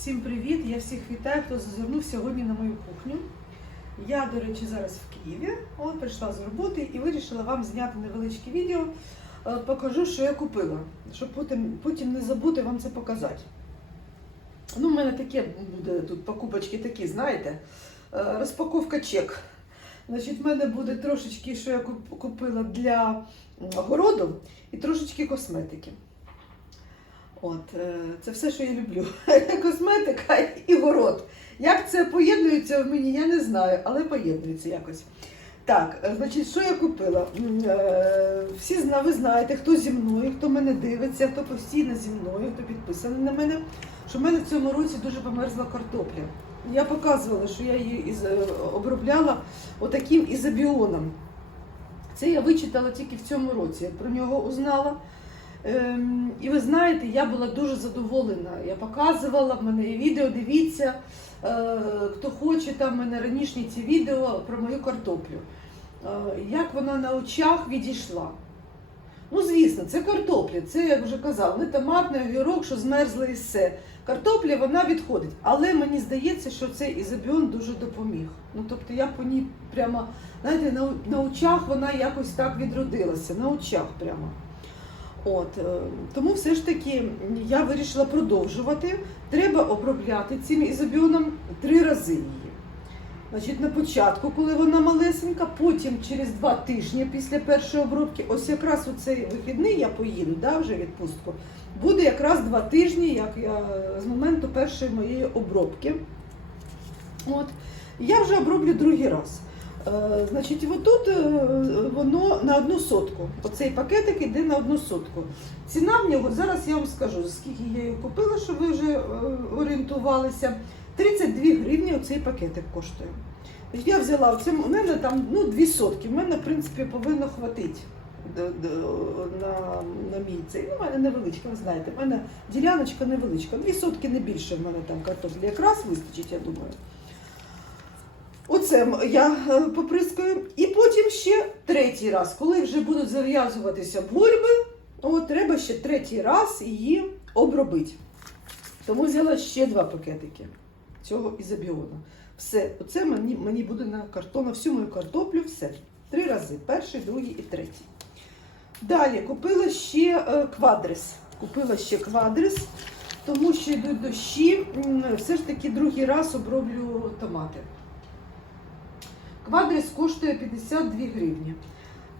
Всім привіт! Я всіх вітаю, хто зазирнув сьогодні на мою кухню. Я, до речі, зараз в Києві. От прийшла з роботи і вирішила вам зняти невеличке відео. Е, Покажу, що я купила, щоб потім, потім не забути вам це показати. Ну, у мене таке буде тут покупочки такі, знаєте, е, розпаковка чек. Значить, в мене буде трошечки, що я купила для городу, і трошечки косметики. От, е, це все, що я люблю. Косметика і город. Як це поєднується в мені, я не знаю, але поєднується якось. Так, е, значить, що я купила? Е, Всі ви знаєте, хто зі мною, хто мене дивиться, хто постійно зі мною, хто підписаний на мене, що в мене в цьому році дуже померзла картопля. Я показувала, що я її обробляла отаким ізобіоном. Це я вичитала тільки в цьому році. Я про нього узнала. Ем, і ви знаєте, я була дуже задоволена. Я показувала, в мене є відео, дивіться, е, хто хоче, там в мене ранішні ці відео про мою картоплю. Е, як вона на очах відійшла. Ну, звісно, це картопля, це, як вже казав, не томатний огірок, що змерзли і все. Картопля вона відходить. Але мені здається, що цей ізобіон дуже допоміг. Ну, тобто я по ній прямо, знаєте, на, на очах вона якось так відродилася, на очах прямо. От, е, тому все ж таки я вирішила продовжувати. Треба обробляти цим ізобіоном три рази її. Значить, на початку, коли вона малесенька, потім через два тижні після першої обробки, ось якраз у цей вихідний я поїду, да, вже відпустку. Буде якраз два тижні, як я з моменту першої моєї обробки. От. Я вже оброблю другий раз. Е, значить, отут е, воно на одну сотку. Оцей пакетик іде на одну сотку. Ціна в нього, зараз я вам скажу, скільки я її купила, щоб ви вже е, орієнтувалися. 32 гривні оцей пакетик коштує. Я взяла оце, у мене там ну, 2 сотки. У мене, в принципі, повинно хватити на, на мій цей. Ну, у мене невеличка, ви знаєте, у мене діляночка невеличка. 2 сотки не більше в мене там картоплі. Якраз вистачить, я думаю. Оце я е, поприскаю. І потім ще третій раз, коли вже будуть зав'язуватися бульби, от, треба ще третій раз її обробити. Тому взяла ще два пакетики цього ізобіону. Все, оце мені, мені буде на картон, на всю мою картоплю, все. Три рази. Перший, другий і третій. Далі купила ще е, квадрис. Купила ще квадрис, тому що йдуть дощі. Все ж таки другий раз оброблю томати. Квадрис коштує 52 гривні.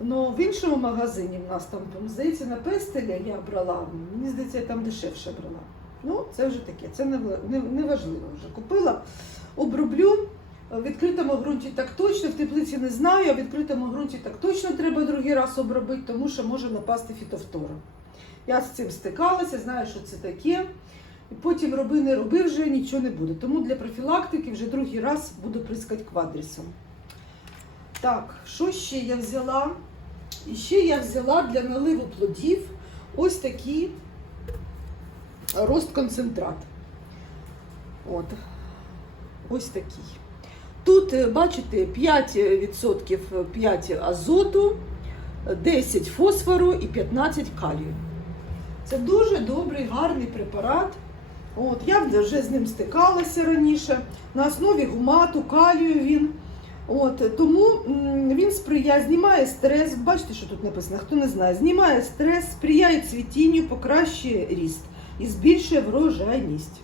Ну, в іншому магазині в нас там, здається, на пестеля я брала. Мені здається, я там дешевше брала. Ну, це вже таке, це не, не, не важливо вже. Купила, оброблю. В відкритому ґрунті так точно, в теплиці не знаю, а в відкритому ґрунті так точно треба другий раз обробити, тому що може напасти фітофтора. Я з цим стикалася, знаю, що це таке. І потім роби, не роби вже нічого не буде. Тому для профілактики вже другий раз буду прискати квадрісом. Так, що ще я взяла? І ще я взяла для наливу плодів ось такий рост-концентрат. От. Ось такий. Тут, е, бачите, 5% 5 азоту, 10 фосфору і 15 калію. Це дуже добрий, гарний препарат. От, я вже з ним стикалася раніше. На основі гумату, калію він. От, тому він сприяє, знімає стрес. Бачите, що тут написано, хто не знає, знімає стрес, сприяє цвітінню, покращує ріст і збільшує врожайність.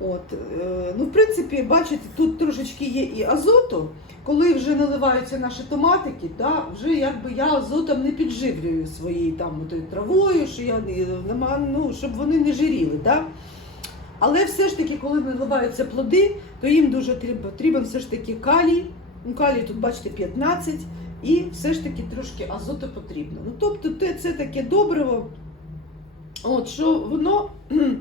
От, е, ну, в принципі, бачите, тут трошечки є і азоту. Коли вже наливаються наші томатики, да, вже якби я азотом не підживлюю своєю там травою, що я нема, ну, щоб вони не жиріли. Да? Але все ж таки, коли наливаються плоди, то їм дуже потрібен все ж таки калій. Ну, калій тут, бачите, 15, і все ж таки трошки азоту потрібно. Ну, тобто це таке добриво, от, що воно е,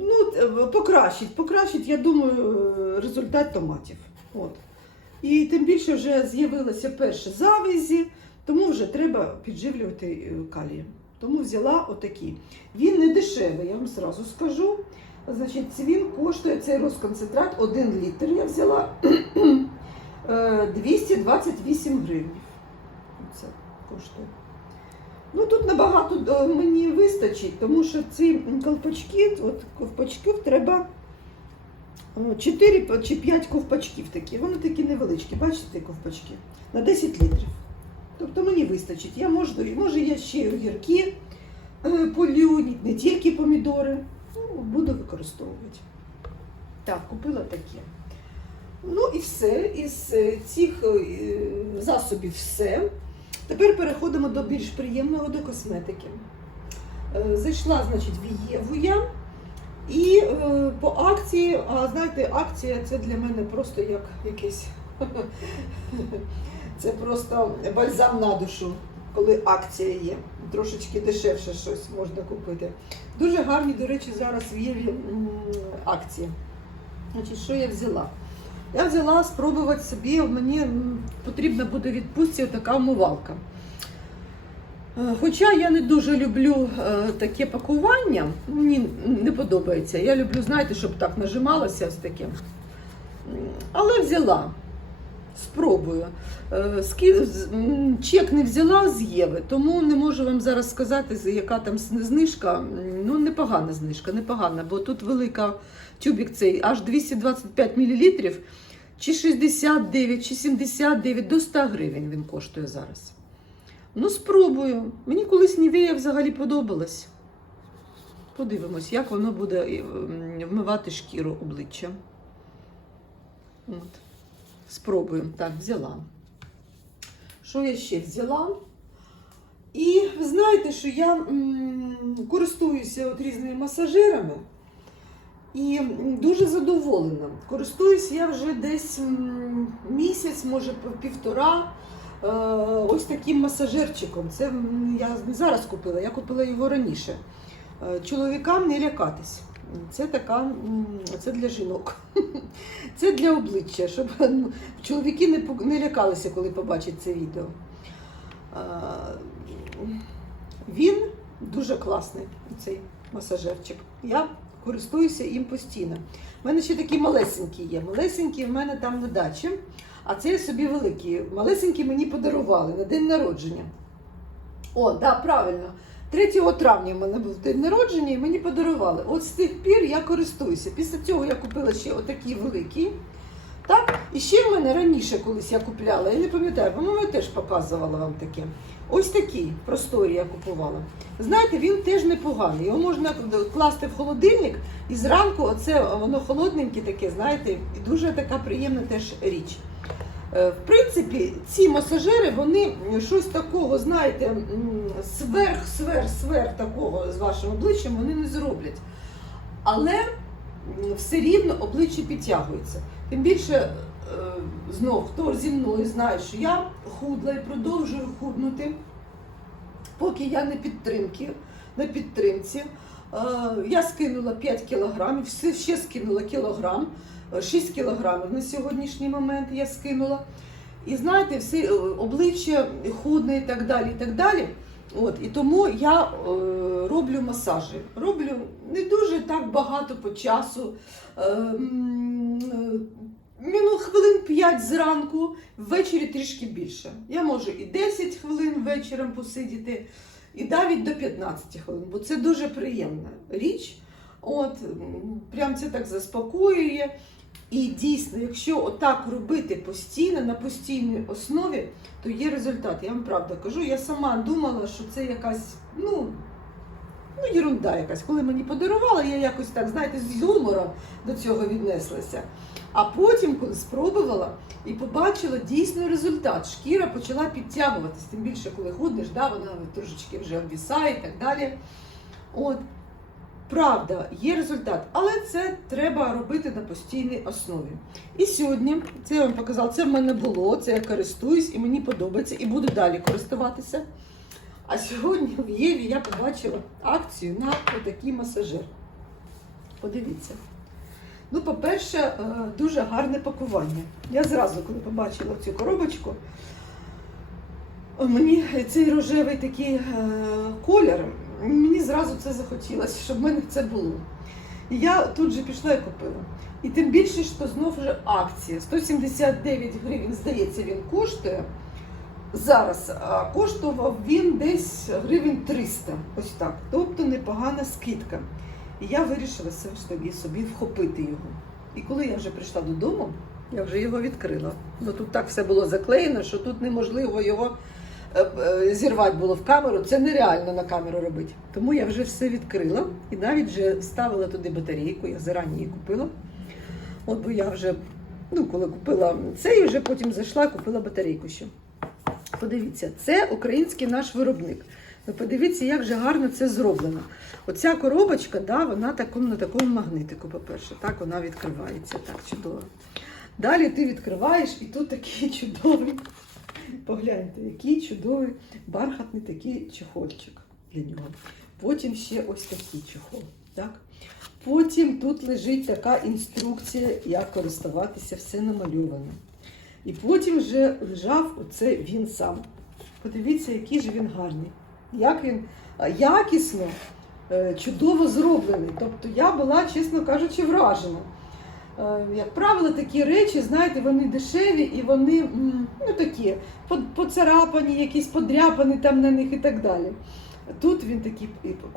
ну, е, покращить, покращить, я думаю, е, результат томатів. От. І тим більше вже з'явилися перші завязі, тому вже треба підживлювати калієм. Тому взяла отакий. Він не дешевий, я вам зразу скажу. Значить, він коштує цей розконцентрат 1 літр. Я взяла 228 гривень. Це коштує. Ну тут набагато е, мені вистачить, тому що ці колпачки, от ковпачків треба 4 чи 5 ковпачків такі. Вони такі невеличкі, бачите ковпачки? На 10 літрів. Тобто мені вистачить. Я можу, може я ще огірки е, полю, не тільки помідори. Ну, буду використовувати. Так, купила таке. Ну і все. Із е, цих е, засобів все. Тепер переходимо до більш приємного, до косметики. Е, Зайшла, значить, в Єву я. І по акції, а знаєте, акція це для мене просто як якийсь. Це просто бальзам на душу, коли акція є. Трошечки дешевше щось можна купити. Дуже гарні, до речі, зараз в Єві акції. Значить, що я взяла? Я взяла спробувати собі, мені потрібна буде відпустці така умивалка. Е, Хоча я не дуже люблю е, таке пакування, мені не подобається. Я люблю, знаєте, щоб так нажималося ось таке. Але взяла. Спробую. Е, Чек не взяла з Єви, тому не можу вам зараз сказати, яка там знижка. Ну, непогана знижка, непогана, бо тут велика тюбік цей аж 225 мл, чи 69, чи 79, до 100 гривень він коштує зараз. Ну, спробую. Мені колись Нівея взагалі подобалась. Подивимось, як воно буде е, вмивати шкіру обличчя. От. Спробую. Так, взяла. Що я ще взяла? І знаєте, що я м, користуюся от різними масажирами і дуже задоволена. Користуюсь я вже десь м, місяць, може півтора. е, Ось таким масажирчиком. Це я не зараз купила, я купила його раніше. Е, Чоловікам не лякатись. Це така, це для жінок. Це для обличчя, щоб чоловіки не, не лякалися, коли побачать це відео. Він дуже класний, цей масажерчик. Я користуюся їм постійно. У мене ще такі малесенькі є. Малесенькі в мене там на дачі, а це я собі великі. Малесенькі мені подарували на день народження. О, так, да, правильно. 3 травня в мене був день народження і мені подарували. От з тих пір я користуюся. Після цього я купила ще отакі великі. Так, і ще в мене раніше колись я купляла, я не пам'ятаю, по-моєму, я теж показувала вам таке. Ось такий просторі я купувала. Знаєте, він теж непоганий. Його можна класти в холодильник і зранку оце воно холодненьке таке, знаєте, і дуже така приємна теж річ. Е, В принципі, ці масажери, вони щось такого, знаєте, сверх, сверх, сверх такого з вашим обличчям вони не зроблять. Але все рівно обличчя підтягується. Тим більше, е, знов, хто зі мною знає, що я худла і продовжую худнути, поки я не підтримки, на підтримці. Е, Я скинула 5 кілограмів, ще скинула кілограм, е, 6 кілограмів на сьогоднішній момент я скинула. І знаєте, все е, обличчя худне і так далі. і так далі. От, і тому я е, роблю масажі. Роблю не дуже так багато по часу. Е, е, ну, хвилин 5 зранку, ввечері трішки більше. Я можу і 10 хвилин вечором посидіти, і навіть до 15 хвилин, бо це дуже приємна річ. От, прям це так заспокоює. І дійсно, якщо отак робити постійно, на постійній основі, то є результат. Я вам правда кажу. Я сама думала, що це якась, ну, ну, ерунда якась. Коли мені подарували, я якось так, знаєте, з юмором до цього віднеслася. А потім, коли спробувала і побачила дійсно результат, шкіра почала підтягуватись. Тим більше, коли ходиш, да, вона трошечки вже обвісає і так далі. От. Правда, є результат, але це треба робити на постійній основі. І сьогодні, це я вам показала, це в мене було, це я користуюсь і мені подобається, і буду далі користуватися. А сьогодні в Єві я побачила акцію на отакий масажир. Подивіться. Ну, по-перше, е, дуже гарне пакування. Я зразу, коли побачила цю коробочку, мені цей рожевий такий е, колір, мені зразу це захотілося, щоб в мене це було. І я тут же пішла і купила. І тим більше, що знов вже акція. 179 гривень, здається, він коштує. зараз а, коштував він десь гривень 300. Ось так. Тобто непогана скидка. І я вирішила все ж таки собі вхопити його. І коли я вже прийшла додому, я вже його відкрила. Ну тут так все було заклеєно, що тут неможливо його е, е, зірвати було в камеру. Це нереально на камеру робити. Тому я вже все відкрила і навіть вже вставила туди батарейку, я зарані її купила. От бо я вже, ну, коли купила цей, вже потім зайшла і купила батарейку ще. Подивіться, це український наш виробник. Ви подивіться, як же гарно це зроблено. Оця коробочка, да, вона такому, на такому магнитику, по-перше, так вона відкривається. Так, чудово. Далі ти відкриваєш, і тут такий чудовий. Погляньте, який чудовий бархатний такий чехольчик для нього. Потім ще ось такий чехол. Так? Потім тут лежить така інструкція, як користуватися, все намальовано. І потім вже лежав оце він сам. Подивіться, який же він гарний. Як він якісно, е, чудово зроблений. Тобто я була, чесно кажучи, вражена. Е, Як правило, такі речі, знаєте, вони дешеві і вони ну, такі поцарапані, якісь подряпані там на них і так далі. Тут він такий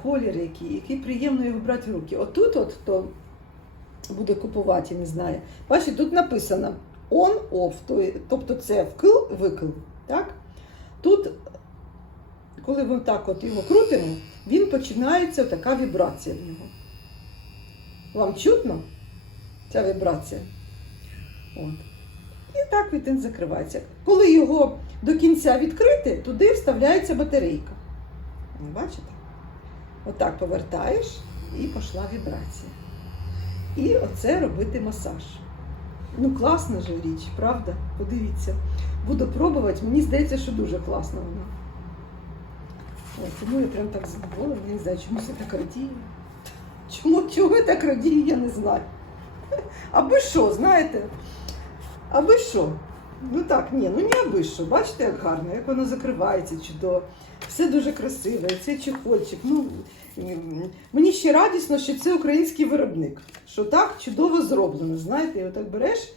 колір, який, який приємно його брати в руки. Отут, от хто буде купувати, не знаю. Бачите, тут написано on-off, тобто це вкл, викл. Так? Тут, коли ми так от його крутимо, він починається така вібрація в нього. Вам чутно ця вібрація? От. І так він закривається. Коли його до кінця відкрити, туди вставляється батарейка. Ви Бачите? Отак повертаєш і пішла вібрація. І оце робити масаж. Ну, класна же річ, правда? Подивіться. Буду пробувати, мені здається, що дуже класна вона. Тому я прям так задоволена, я не знаю, чому я так радію. Чому, чого я так радію, я не знаю. Аби що, знаєте? Аби що? Ну так, ні, ну не аби що. Бачите, як гарно, як воно закривається чудово. Все дуже красиво, і цей чехольчик. Ну, мені ще радісно, що це український виробник. Що так чудово зроблено. Знаєте, і отак береш.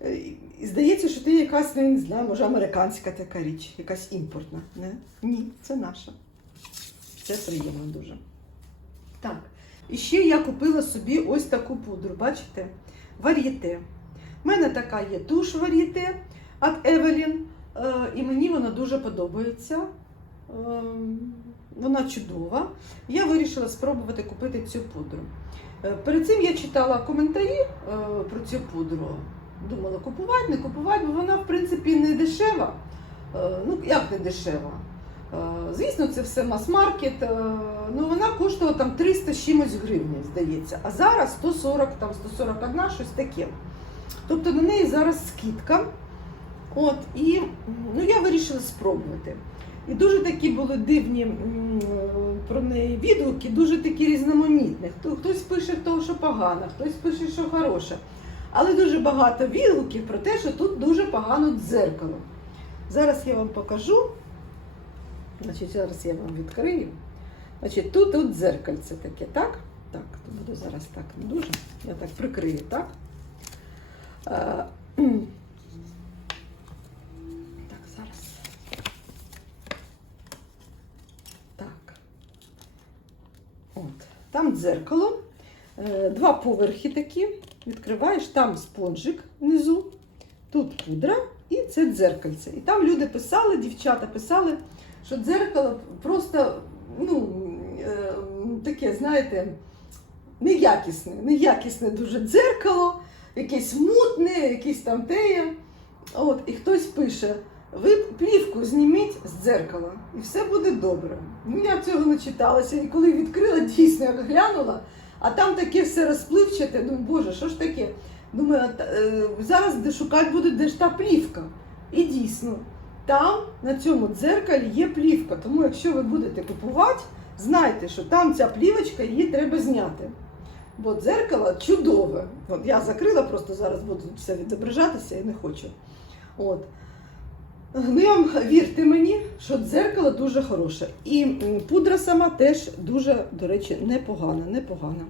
е, І здається, що ти якась, ну, не знаю, може, американська така річ, якась імпортна. Не? Ні, це наша. Це приємно дуже. Так. І ще я купила собі ось таку пудру, бачите? Вар'єте. У мене така є туш вар'єте від Evelyn, е, і мені вона дуже подобається. Е, Вона чудова. Я вирішила спробувати купити цю пудру. Е, Перед цим я читала коментарі про цю пудру. Думала, купувати, не купувати, бо вона, в принципі, не дешева. Ну, як не дешева? Е, Звісно, це все мас-маркет. е, Ну, вона коштувала там 300 з чимось гривень, здається. А зараз 140, там 141, щось таке. Тобто на неї зараз скидка. От, і ну, я вирішила спробувати. І дуже такі були дивні про неї відгуки, дуже такі різноманітні. Хтось пише того, що погано, хтось пише, що хороше. Але дуже багато відгуків про те, що тут дуже погано дзеркало. Зараз я вам покажу. Значить, зараз я вам відкрию. Значить, тут от дзеркальце таке, так? Так, то буду зараз так не дуже. Я так прикрию, так? Е, кхм. так, зараз. Так. От. Там дзеркало. Е, Два поверхи такі. Відкриваєш, там спонжик внизу, тут пудра і це дзеркальце. І там люди писали, дівчата писали, що дзеркало просто ну, е, таке, знаєте, неякісне, неякісне дуже дзеркало, якесь мутне, якесь там теє. От, і хтось пише: ви плівку зніміть з дзеркала, і все буде добре. Ну, я цього не читалася, і коли відкрила, дійсно як глянула, а там таке все розпливчате, ну боже, що ж таке? Думаю, е, зараз де шукати буду, де ж та плівка. І дійсно, там на цьому дзеркалі є плівка. Тому якщо ви будете купувати, знайте, що там ця плівочка, її треба зняти. Бо дзеркало чудове. От я закрила, просто зараз буду все відображатися і не хочу. От. Ну, я вам вірте мені, що дзеркало дуже хороше. І пудра сама теж дуже, до речі, непогана, непогана.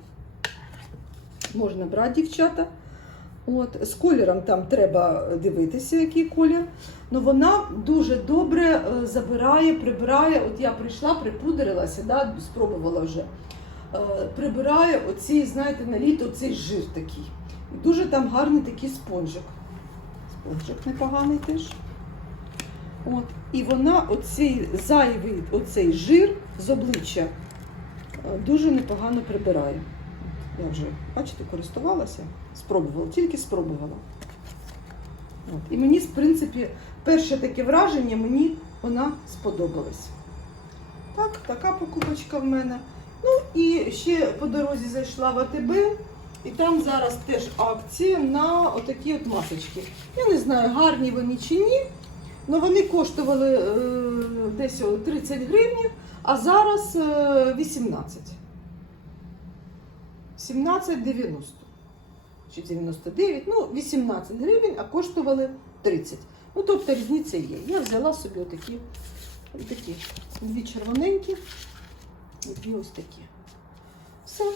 Можна брати, дівчата. От, з кольором там треба дивитися, який колір. Ну вона дуже добре е, забирає, прибирає. От я прийшла, припудрилася, да, спробувала вже. Е, Прибирає оці, знаєте, на літо цей жир такий. Дуже там гарний такий спонжик. Спонжик непоганий теж. От. І вона оцей зайвий оцей жир з обличчя е, дуже непогано прибирає. Я вже, бачите, користувалася, спробувала, тільки спробувала. От. І мені, в принципі, перше таке враження, мені вона сподобалась. Так, така покупочка в мене. Ну і ще по дорозі зайшла в АТБ, і там зараз теж акція на отакі от масочки. Я не знаю, гарні вони чи ні, але вони коштували е, десь 30 гривень, а зараз е, 18. 17,90. Чи 99, ну 18 гривень, а коштували 30. Ну, тобто різниця є. Я взяла собі отакі, отакі дві червоненькі і ось такі. Все,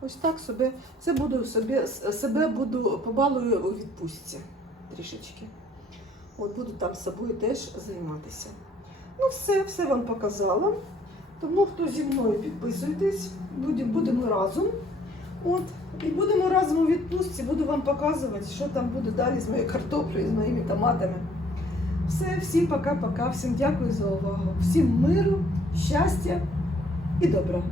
ось так собі. Це буду собі, себе буду побалую у відпустці трішечки. От буду там з собою теж займатися. Ну, все, все вам показала. Тому хто зі мною підписуйтесь, будемо разом. От, і будемо разом у відпустці, буду вам показувати, що там буде далі з моєю картоплею, з моїми томатами. Все, всім пока-пока, всім дякую за увагу. Всім миру, щастя і добра.